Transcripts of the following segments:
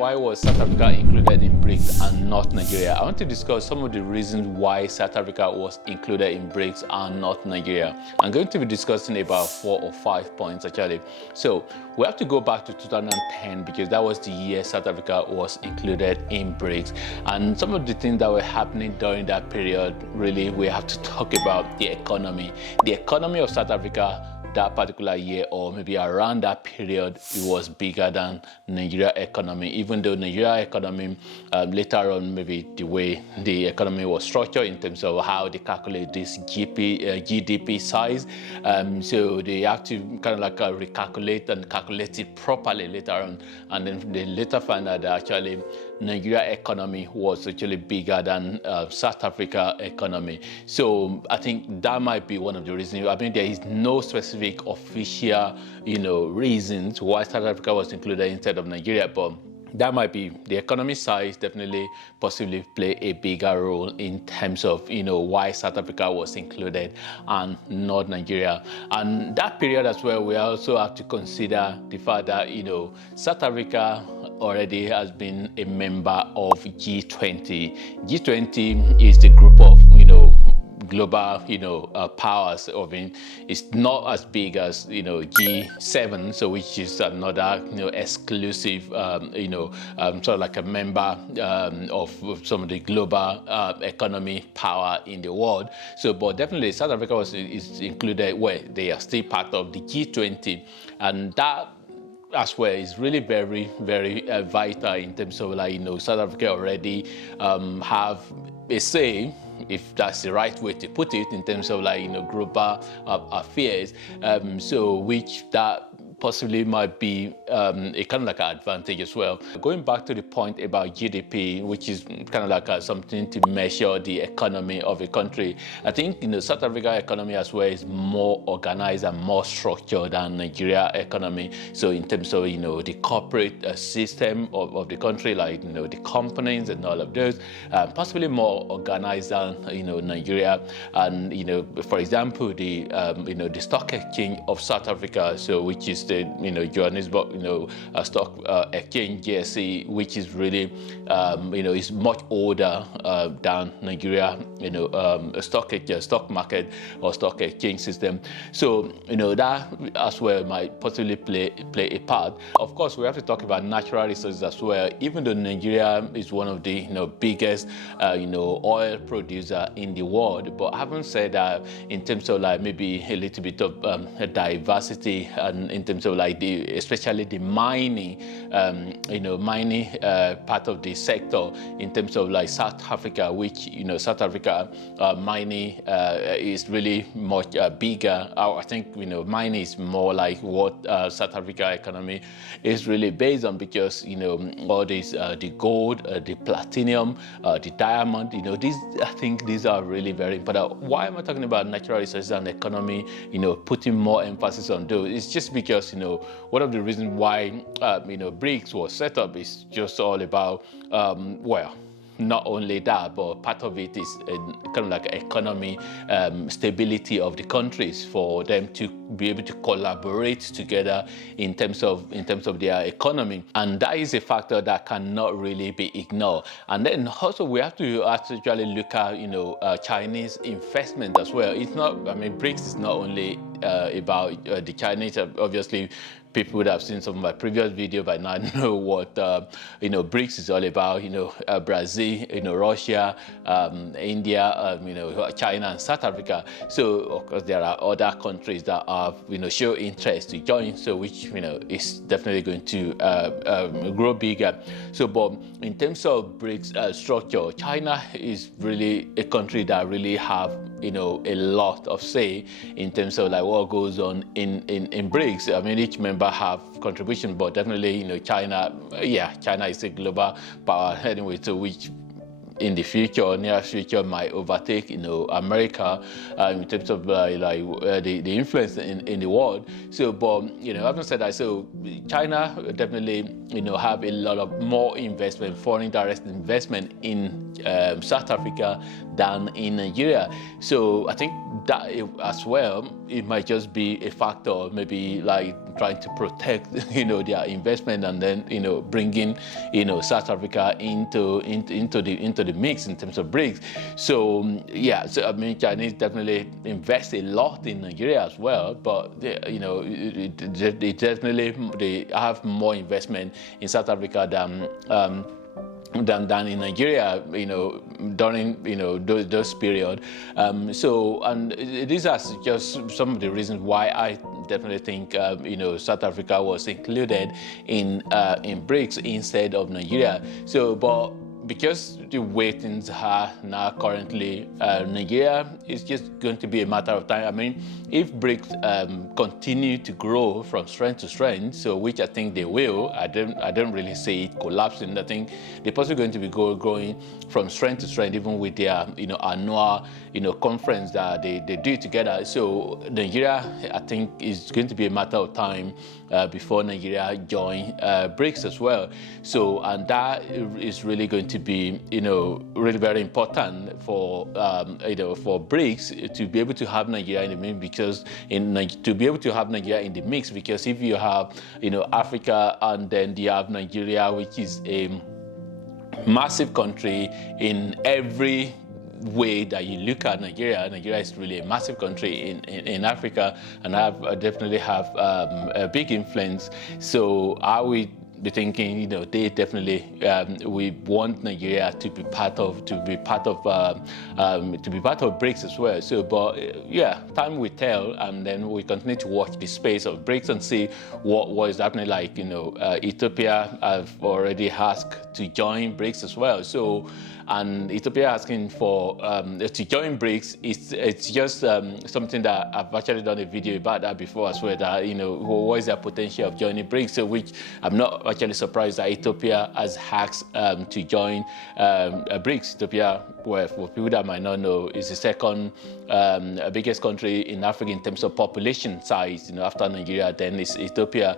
why was South Africa included in BRICS and not Nigeria? I want to discuss some of the reasons why South Africa was included in BRICS and not Nigeria. I'm going to be discussing about 4 or 5 points actually. So we have to go back to 2010 because that was the year South Africa was included in BRICS. And some of the things that were happening during that period, really, we have to talk about the economy. The economy of South Africa that particular year, or maybe around that period, it was bigger than Nigeria economy, even though Nigeria economy later on, maybe the way the economy was structured in terms of how they calculate this GDP size. So they have to kind of like recalculate and calculate it properly later on. And then they later find out that actually Nigeria economy was actually bigger than South Africa economy. So I think that might be one of the reasons. I mean, there is no specific official, reasons why South Africa was included instead of Nigeria, but that might be the economy size definitely possibly play a bigger role in terms of why South Africa was included and not Nigeria. And that period as well, we also have to consider the fact that South Africa already has been a member of G20. G20 is the group of global powers of it. It's not as big as G7, so which is another exclusive sort of like a member of some of the global economy power in the world. So but definitely South Africa is included where they are still part of the G20, and that as well is really very, very vital in terms of South Africa already have a say, if that's the right way to put it, in terms of global affairs. So which that possibly might be a kind of like an advantage as well. Going back to the point about GDP, which is kind of like something to measure the economy of a country, I think South Africa economy as well is more organized and more structured than Nigeria economy. So in terms of the corporate system of the country, the companies and all of those, possibly more organized than Nigeria. And for example, the stock exchange of South Africa, so which is the Johannesburg stock exchange JSE, which is really is much older than Nigeria stock market or stock exchange system. So that as well might possibly play a part. Of course, we have to talk about natural resources as well. Even though Nigeria is one of the biggest oil producer in the world, but having said that, in terms of maybe a little bit of diversity and in terms of especially the mining part of the sector, in terms of South Africa, which South Africa mining is really much bigger. I think mining is more like what South Africa economy is really based on, because all these the gold, the platinum, the diamond, I think these are really very important. Why am I talking about natural resources and economy, putting more emphasis on those? It's just because one of the reasons why BRICS was set up is just all about not only that, but part of it is kind of like economy stability of the countries, for them to be able to collaborate together in terms of their economy, and that is a factor that cannot really be ignored. And then also we have to actually look at Chinese investment as well. It's not, BRICS is not only about the Chinese. Obviously, people would have seen some of my previous video by now know what BRICS is all about. Brazil, Russia, India, China, and South Africa. So of course there are other countries that have show interest to join. So which is definitely going to grow bigger. So, but in terms of BRICS structure, China is really a country that really have a lot of say in terms of what goes on in BRICS. Each member have contribution, but definitely China is a global power anyway, so which in the future, near future, might overtake America in terms of the influence in the world. So, but having said that, so China definitely have a lot of more investment, foreign direct investment in South Africa than in Nigeria. So I think that as well, it might just be a factor, maybe like trying to protect, their investment, and then, bringing, South Africa into the mix in terms of BRICS. So yeah, so I mean, Chinese definitely invest a lot in Nigeria as well, but they, they definitely they have more investment in South Africa than in Nigeria, during those period. So, and these are just some of the reasons why I definitely think South Africa was included in BRICS instead of Nigeria. So, but because the way things are now currently, Nigeria is just going to be a matter of time. I mean, if BRICS continue to grow from strength to strength, so which I think they will, I don't really see it collapsing. I think they're possibly going to be growing from strength to strength, even with their annual conference that they do together. So Nigeria, I think, is going to be a matter of time before Nigeria join BRICS as well. So, and that is really going to be really very important for for BRICS to be able to have Nigeria in the mix, because to be able to have Nigeria in the mix, because if you have Africa and then you have Nigeria, which is a massive country in every way that you look at Nigeria is really a massive country in Africa, and definitely have a big influence. So I would be thinking, they definitely we want Nigeria to be part of BRICS as well. So, but yeah, time will tell, and then we continue to watch the space of BRICS and see what is happening. Like Ethiopia have already asked to join BRICS as well. So, and Ethiopia asking for to join BRICS, it's just something that I've actually done a video about that before as well. That what is their potential of joining BRICS? So, which I'm not actually surprised that Ethiopia has asked to join BRICS. Ethiopia, well, for people that might not know, is the second biggest country in Africa in terms of population size. After Nigeria, then it's Ethiopia.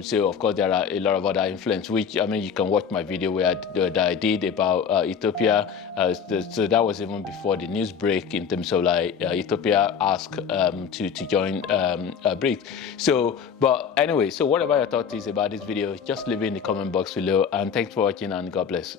So of course there are a lot of other influence, which I mean you can watch my video that I did about Ethiopia. So that was even before the news break in terms of like Ethiopia asked to join BRICS. So, but anyway, so what about your thoughts about this video? Just leave it in the comment box below, and thanks for watching, and God bless.